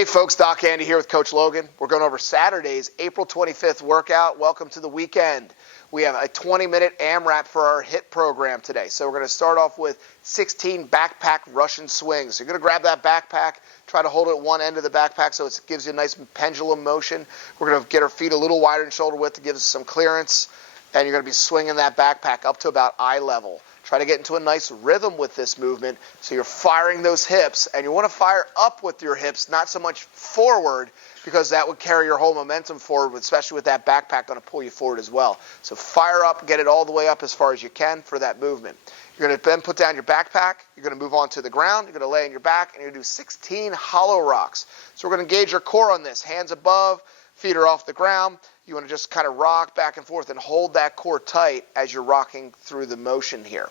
Hey folks, Doc Andy here with Coach Logan. We're going over Saturday's April 25th workout. Welcome to the weekend. We have a 20-minute AMRAP for our HIIT program today. So we're going to start off with 16 backpack Russian swings. So you're going to grab that backpack, try to hold it at one end of the backpack so it gives you a nice pendulum motion. We're going to get our feet a little wider in shoulder width to give us some clearance. And you're going to be swinging that backpack up to about eye level. Try to get into a nice rhythm with this movement so you're firing those hips, and you want to fire up with your hips, not so much forward, because that would carry your whole momentum forward, especially with that backpack going to pull you forward as well. So fire up, get it all the way up as far as you can for that movement. You're going to then put down your backpack, you're going to move on to the ground, you're going to lay on your back, and you're going to do 16 hollow rocks. So we're going to engage your core on this, hands above, feet are off the ground. You want to just kind of rock back and forth and hold that core tight as you're rocking through the motion here.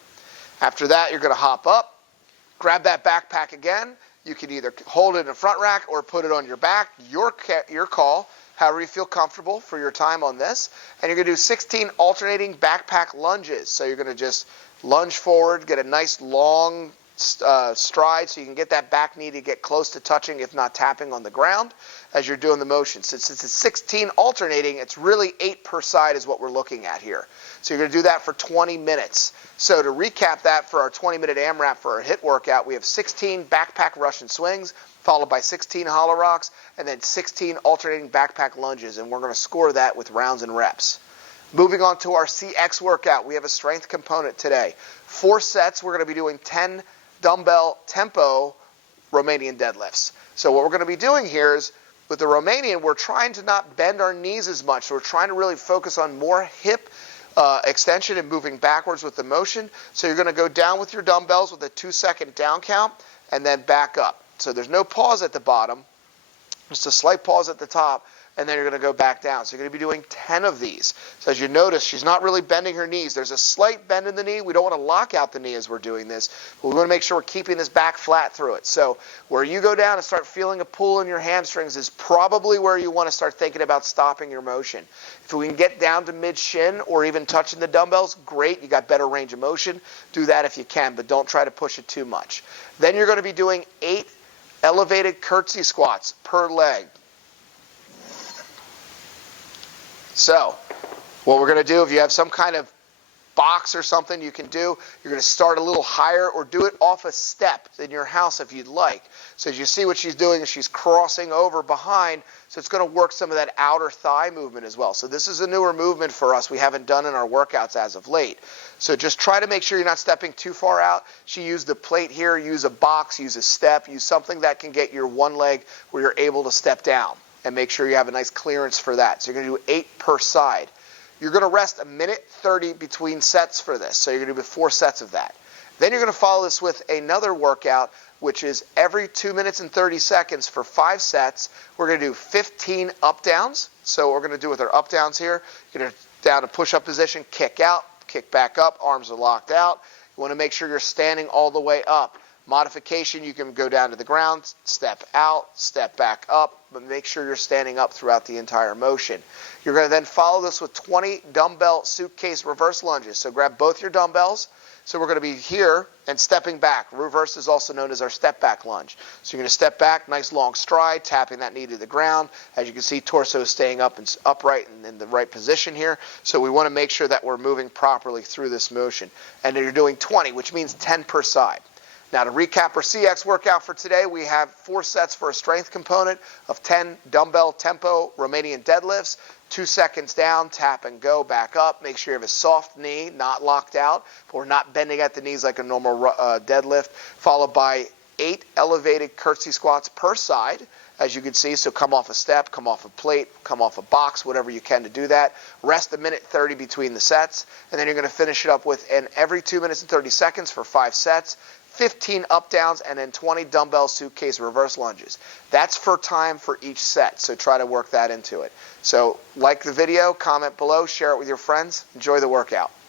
After that, you're going to hop up, grab that backpack again. You can either hold it in a front rack or put it on your back, your call, however you feel comfortable for your time on this. And you're going to do 16 alternating backpack lunges. So you're going to just lunge forward, get a nice long stride so you can get that back knee to get close to touching, if not tapping on the ground as you're doing the motion. Since it's 16 alternating, it's really 8 per side is what we're looking at here. So you're going to do that for 20 minutes. So to recap that for our 20-minute AMRAP for our HIIT workout, we have 16 backpack Russian swings, followed by 16 hollow rocks, and then 16 alternating backpack lunges, and we're going to score that with rounds and reps. Moving on to our CX workout, we have a strength component today. 4 sets, we're going to be doing 10 dumbbell tempo Romanian deadlifts. So what we're going to be doing here is, with the Romanian, we're trying to not bend our knees as much. So we're trying to really focus on more hip extension and moving backwards with the motion. So you're going to go down with your dumbbells with a 2-second down count and then back up. So there's no pause at the bottom, just a slight pause at the top, and then you're going to go back down. So you're going to be doing 10 of these. So as you notice, she's not really bending her knees. There's a slight bend in the knee. We don't want to lock out the knee as we're doing this, but we want to make sure we're keeping this back flat through it. So where you go down and start feeling a pull in your hamstrings is probably where you want to start thinking about stopping your motion. If we can get down to mid-shin or even touching the dumbbells, great. You got better range of motion. Do that if you can, but don't try to push it too much. Then you're going to be doing 8 elevated curtsy squats per leg. So what we're going to do, if you have some kind of box or something you can do, you're going to start a little higher or do it off a step in your house if you'd like. So as you see what she's doing is she's crossing over behind, so it's going to work some of that outer thigh movement as well. So this is a newer movement for us we haven't done in our workouts as of late. So just try to make sure you're not stepping too far out. She used the plate here, use a box, use a step, use something that can get your one leg where you're able to step down. And make sure you have a nice clearance for that. So you're going to do 8 per side. You're going to rest 1:30 between sets for this. So you're going to do 4 sets of that. Then you're going to follow this with another workout, which is every 2 minutes and 30 seconds for 5 sets. We're going to do 15 up downs. So what we're going to do with our up downs here, you're going to down to push-up position, kick out, kick back up, arms are locked out. You want to make sure you're standing all the way up. Modification, you can go down to the ground, step out, step back up, but make sure you're standing up throughout the entire motion. You're going to then follow this with 20 dumbbell suitcase reverse lunges. So grab both your dumbbells. So we're going to be here and stepping back. Reverse is also known as our step back lunge. So you're going to step back, nice long stride, tapping that knee to the ground. As you can see, torso is staying up and upright and in the right position here. So we want to make sure that we're moving properly through this motion. And then you're doing 20, which means 10 per side. Now to recap our CX workout for today, we have 4 sets for a strength component of 10 dumbbell tempo Romanian deadlifts, 2 seconds down, tap and go, back up. Make sure you have a soft knee, not locked out, or not bending at the knees like a normal deadlift, followed by 8 elevated curtsy squats per side, as you can see. So come off a step, come off a plate, come off a box, whatever you can to do that. Rest 1:30 between the sets, and then you're going to finish it up with every 2 minutes and 30 seconds for 5 sets. 15 up downs, and then 20 dumbbell suitcase reverse lunges. That's for time for each set, so try to work that into it. So like the video, comment below, share it with your friends. Enjoy the workout.